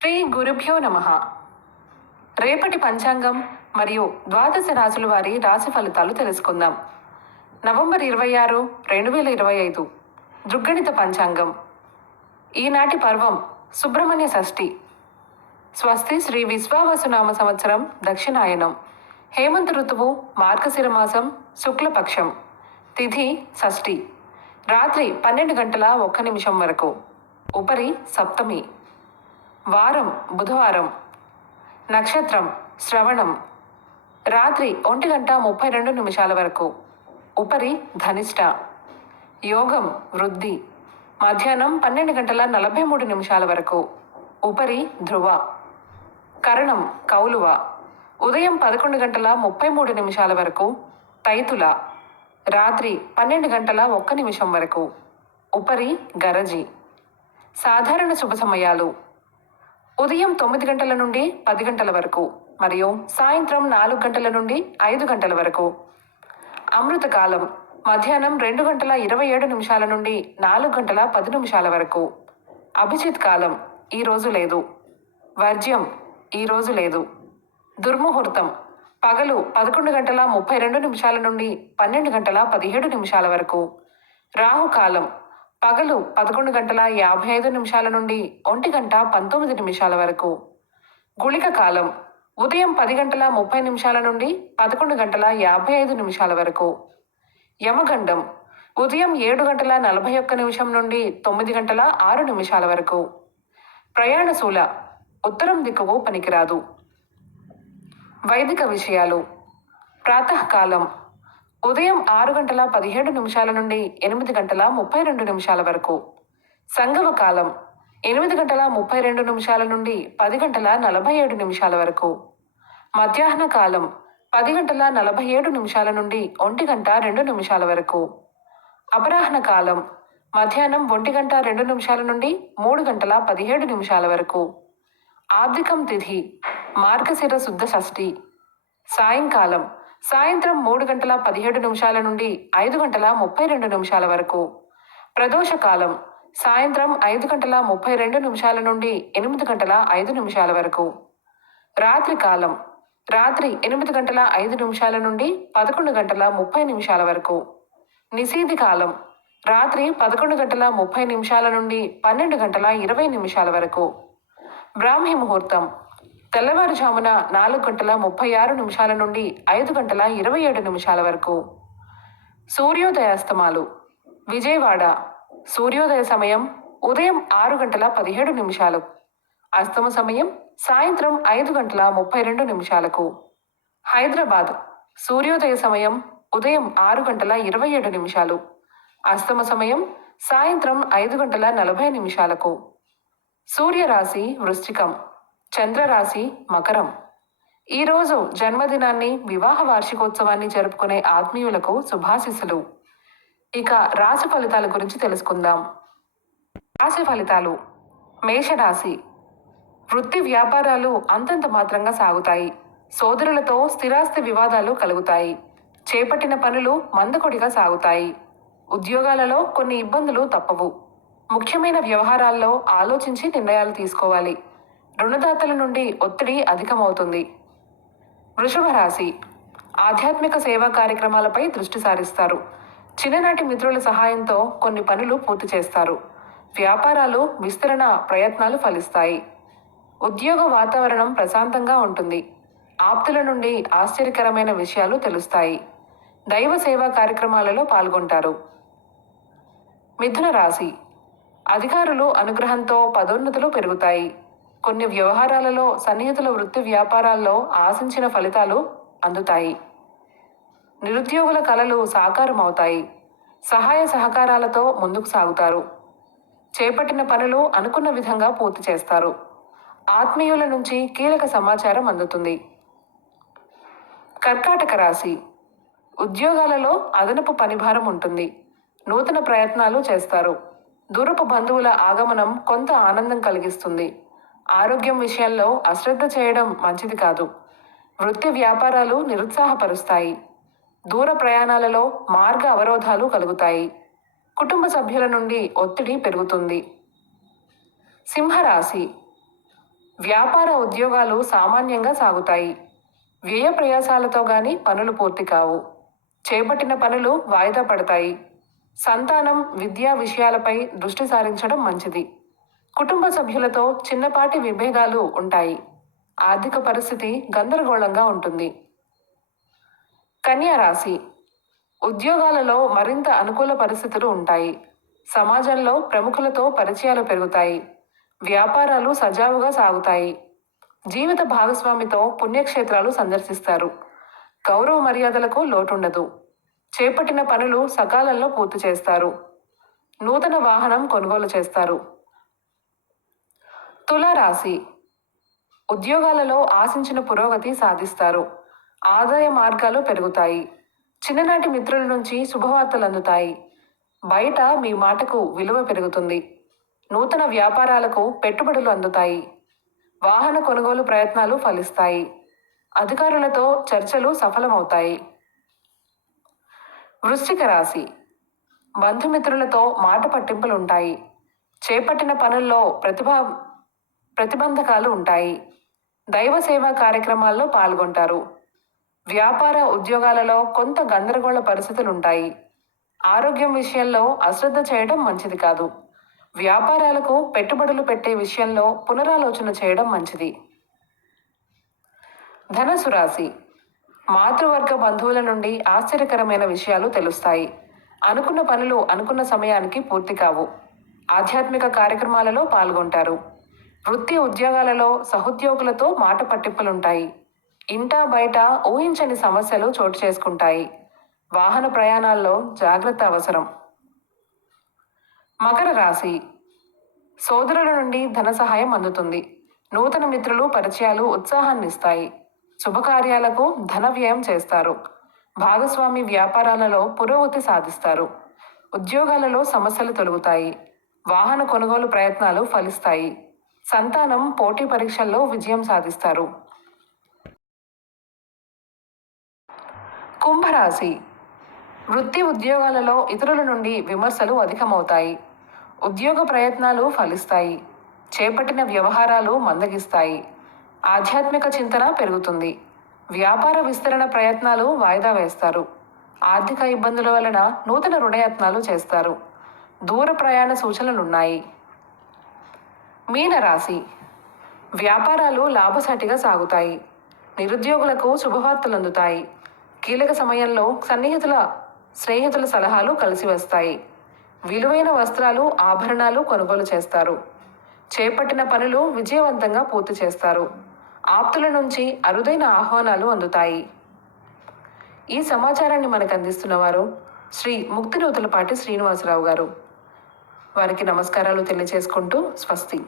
శ్రీ గురుభ్యో నమః. రేపటి పంచాంగం మరియు ద్వాదశ రాశుల వారి రాశి ఫలితాలు తెలుసుకుందాం. నవంబర్ 26, 2025 దృగ్గణిత పంచాంగం. ఈనాటి పర్వం సుబ్రహ్మణ్య షష్ఠి. స్వస్తి శ్రీ విశ్వావసునామ సంవత్సరం దక్షిణాయనం. హేమంత ఋతువు మార్గశిర మాసం శుక్లపక్షం. తిథి షష్ఠి. రాత్రి 12:01 వరకు. ఉపరి సప్తమి. వారం బుధవారం. నక్షత్రం శ్రవణం. రాత్రి 1:32 వరకు. ఉపరి ధనిష్ట. యోగం వృద్ధి. మధ్యాహ్నం 12:43 వరకు. ఉపరి ధ్రువ. కరణం కౌలువ. ఉదయం 11:33 వరకు. తైతుల. రాత్రి 12:01 వరకు. ఉపరి గరజి. సాధారణ శుభ సమయాలు ఉదయం 9 గంటల నుండి 10 గంటల వరకు మరియు సాయంత్రం 4 గంటల నుండి 5 గంటల వరకు. అమృతకాలం మధ్యాహ్నం 2:27 నుండి 4:10 వరకు. అభిజిత్ కాలం ఈ రోజు లేదు. వర్జ్యం ఈ రోజు లేదు. దుర్ముహూర్తం పగలు 11:32 నుండి 12:17 వరకు. రాహుకాలం పగలు 11:55 నుండి 1:19 వరకు. గుళిక కాలం ఉదయం 10:30 నుండి 11:55 వరకు. యమగండం ఉదయం 7:41 నుండి 9:06 వరకు. ప్రయాణశూల ఉత్తరం దిక్కుకు పనికిరాదు. వైదిక విషయాలు ప్రాతకాలం ఉదయం 6:17 నుండి 8:32 వరకు. సంగమ కాలం 8:32 నుండి 10:47 వరకు. మధ్యాహ్న కాలం 10:47 నుండి 1:02 వరకు. అపరాహ్న కాలం మధ్యాహ్నం 1:02 నుండి 3:17 వరకు. ఆబ్దికం తిథి మార్గశిర శుద్ధ షష్ఠి. సాయంకాలం సాయంత్రం 3:17 నుండి 5:32 వరకు. ప్రదోష కాలం సాయంత్రం 5:32 నుండి 8:05 వరకు. రాత్రి కాలం రాత్రి 8:05 నుండి 11:30 వరకు. నిశీధి కాలం రాత్రి 11:30 నుండి 12:20 వరకు. బ్రాహ్మీ ముహూర్తం తెల్లవారుజామున 4:36 నుండి 5:27 వరకు. సూర్యోదయాస్తమాలు విజయవాడ సూర్యోదయ సమయం ఉదయం 6:17. అస్తమ సమయం సాయంత్రం 5:32. హైదరాబాద్ సూర్యోదయ సమయం ఉదయం 6:27. అస్తమ సమయం సాయంత్రం 5:40. సూర్యరాశి వృశ్చికం, చంద్రరాశి మకరం. ఈరోజు జన్మదినాన్ని, వివాహ వార్షికోత్సవాన్ని జరుపుకునే ఆత్మీయులకు శుభాశీస్సులు. ఇక రాశి ఫలితాల గురించి తెలుసుకుందాం. రాశి ఫలితాలు. మేషరాశి. వృత్తి వ్యాపారాలు అంతంత మాత్రంగా సాగుతాయి. సోదరులతో స్థిరాస్తి వివాదాలు కలుగుతాయి. చేపట్టిన పనులు మందకొడిగా సాగుతాయి. ఉద్యోగాలలో కొన్ని ఇబ్బందులు తప్పవు. ముఖ్యమైన వ్యవహారాల్లో ఆలోచించి నిర్ణయాలు తీసుకోవాలి. రుణదాతల నుండి ఒత్తిడి అధికమవుతుంది. వృషభ రాశి. ఆధ్యాత్మిక సేవా కార్యక్రమాలపై దృష్టి సారిస్తారు. చిన్ననాటి మిత్రుల సహాయంతో కొన్ని పనులు పూర్తి చేస్తారు. వ్యాపారాలు విస్తరణ ప్రయత్నాలు ఫలిస్తాయి. ఉద్యోగ వాతావరణం ప్రశాంతంగా ఉంటుంది. ఆప్తుల నుండి ఆశ్చర్యకరమైన విషయాలు తెలుస్తాయి. దైవ సేవా కార్యక్రమాలలో పాల్గొంటారు. మిథున రాశి. అధికారులు అనుగ్రహంతో పదోన్నతులు పెరుగుతాయి. కొన్ని వ్యవహారాలలో సన్నిహితుల వృత్తి వ్యాపారాల్లో ఆశించిన ఫలితాలు అందుతాయి. నిరుద్యోగుల కలలు సాకారమవుతాయి. సహాయ సహకారాలతో ముందుకు సాగుతారు. చేపట్టిన పనులు అనుకున్న విధంగా పూర్తి చేస్తారు. ఆత్మీయుల నుంచి కీలక సమాచారం అందుతుంది. కర్కాటక రాశి. ఉద్యోగాలలో అదనపు పనిభారం ఉంటుంది. నూతన ప్రయత్నాలు చేస్తారు. దూరపు బంధువుల ఆగమనం కొంత ఆనందం కలిగిస్తుంది. ఆరోగ్యం విషయంలో అశ్రద్ధ చేయడం మంచిది కాదు. వృత్తి వ్యాపారాలు నిరుత్సాహపరుస్తాయి. దూర ప్రయాణాలలో మార్గ అవరోధాలు కలుగుతాయి. కుటుంబ సభ్యుల నుండి ఒత్తిడి పెరుగుతుంది. సింహరాశి. వ్యాపార ఉద్యోగాలు సామాన్యంగా సాగుతాయి. వ్యయ ప్రయాసాలతో గాని పనులు పూర్తి కావు. చేపట్టిన పనులు వాయిదా పడతాయి. సంతానం, విద్యా విషయాలపై దృష్టి సారించడం మంచిది. కుటుంబ సభ్యులతో చిన్నపాటి విభేదాలు ఉంటాయి. ఆర్థిక పరిస్థితి గందరగోళంగా ఉంటుంది. కన్యా రాశి. ఉద్యోగాలలో మరింత అనుకూల పరిస్థితులు ఉంటాయి. సమాజంలో ప్రముఖులతో పరిచయాలు పెరుగుతాయి. వ్యాపారాలు సజావుగా సాగుతాయి. జీవిత భాగస్వామితో పుణ్యక్షేత్రాలు సందర్శిస్తారు. గౌరవ మర్యాదలకు లోటుండదు. చేపట్టిన పనులు సకాలంలో పూర్తి చేస్తారు. నూతన వాహనం కొనుగోలు చేస్తారు. తులారాశి. ఉద్యోగాలలో ఆశించిన పురోగతి సాధిస్తారు. ఆదాయ మార్గాలు పెరుగుతాయి. చిన్ననాటి మిత్రుల నుంచి శుభవార్తలు అందుతాయి. బయట మీ మాటకు విలువ పెరుగుతుంది. నూతన వ్యాపారాలకు పెట్టుబడులు అందుతాయి. వాహన కొనుగోలు ప్రయత్నాలు ఫలిస్తాయి. అధికారులతో చర్చలు సఫలమవుతాయి. వృశ్చిక రాశి. బంధుమిత్రులతో మాట పట్టింపులుంటాయి. చేపట్టిన పనుల్లో ప్రతిబంధకాలు ఉంటాయి. దైవ సేవా కార్యక్రమాల్లో పాల్గొంటారు. వ్యాపార ఉద్యోగాలలో కొంత గందరగోళ పరిస్థితులుంటాయి. ఆరోగ్యం విషయంలో అశ్రద్ధ చేయడం మంచిది కాదు. వ్యాపారాలకు పెట్టుబడులు పెట్టే విషయంలో పునరాలోచన చేయడం మంచిది. ధనుసు రాశి. మాతృవర్గ బంధువుల నుండి ఆశ్చర్యకరమైన విషయాలు తెలుస్తాయి. అనుకున్న పనులు అనుకున్న సమయానికి పూర్తి కావు. ఆధ్యాత్మిక కార్యక్రమాలలో పాల్గొంటారు. వృత్తి ఉద్యోగాలలో సహోద్యోగులతో మాట పట్టింపులుంటాయి. ఇంటా బయట ఊహించని సమస్యలు చోటు చేసుకుంటాయి. వాహన ప్రయాణాల్లో జాగ్రత్త అవసరం. మకర రాశి. సోదరుల నుండి ధన సహాయం అందుతుంది. నూతన మిత్రులు పరిచయాలు ఉత్సాహాన్నిస్తాయి. శుభకార్యాలకు ధన వ్యయం చేస్తారు. భాగస్వామి వ్యాపారాలలో పురోగతి సాధిస్తారు. ఉద్యోగాలలో సమస్యలు తొలగుతాయి. వాహన కొనుగోలు ప్రయత్నాలు ఫలిస్తాయి. సంతానం పోటీ పరీక్షల్లో విజయం సాధిస్తారు. కుంభరాశి. వృత్తి ఉద్యోగాలలో ఇతరుల నుండి విమర్శలు అధికమవుతాయి. ఉద్యోగ ప్రయత్నాలు ఫలిస్తాయి. చేపట్టిన వ్యవహారాలు మందగిస్తాయి. ఆధ్యాత్మిక చింతన పెరుగుతుంది. వ్యాపార విస్తరణ ప్రయత్నాలు వాయిదా వేస్తారు. ఆర్థిక ఇబ్బందుల వలన నూతన రుణయత్నాలు చేస్తారు. దూర ప్రయాణ సూచనలున్నాయి. మీనరాశి. వ్యాపారాలు లాభసాటిగా సాగుతాయి. నిరుద్యోగులకు శుభవార్తలు అందుతాయి. కీలక సమయంలో స్నేహితుల సలహాలు కలిసి వస్తాయి. విలువైన వస్త్రాలు, ఆభరణాలు కొనుగోలు చేస్తారు. చేపట్టిన పనులు విజయవంతంగా పూర్తి చేస్తారు. ఆప్తుల నుంచి అరుదైన ఆహ్వానాలు అందుతాయి. ఈ సమాచారాన్ని మనకు అందిస్తున్నవారు శ్రీ ముక్తినూతలపాటి శ్రీనివాసరావు గారు. వారికి నమస్కారాలు తెలియజేసుకుంటూ స్వస్తి.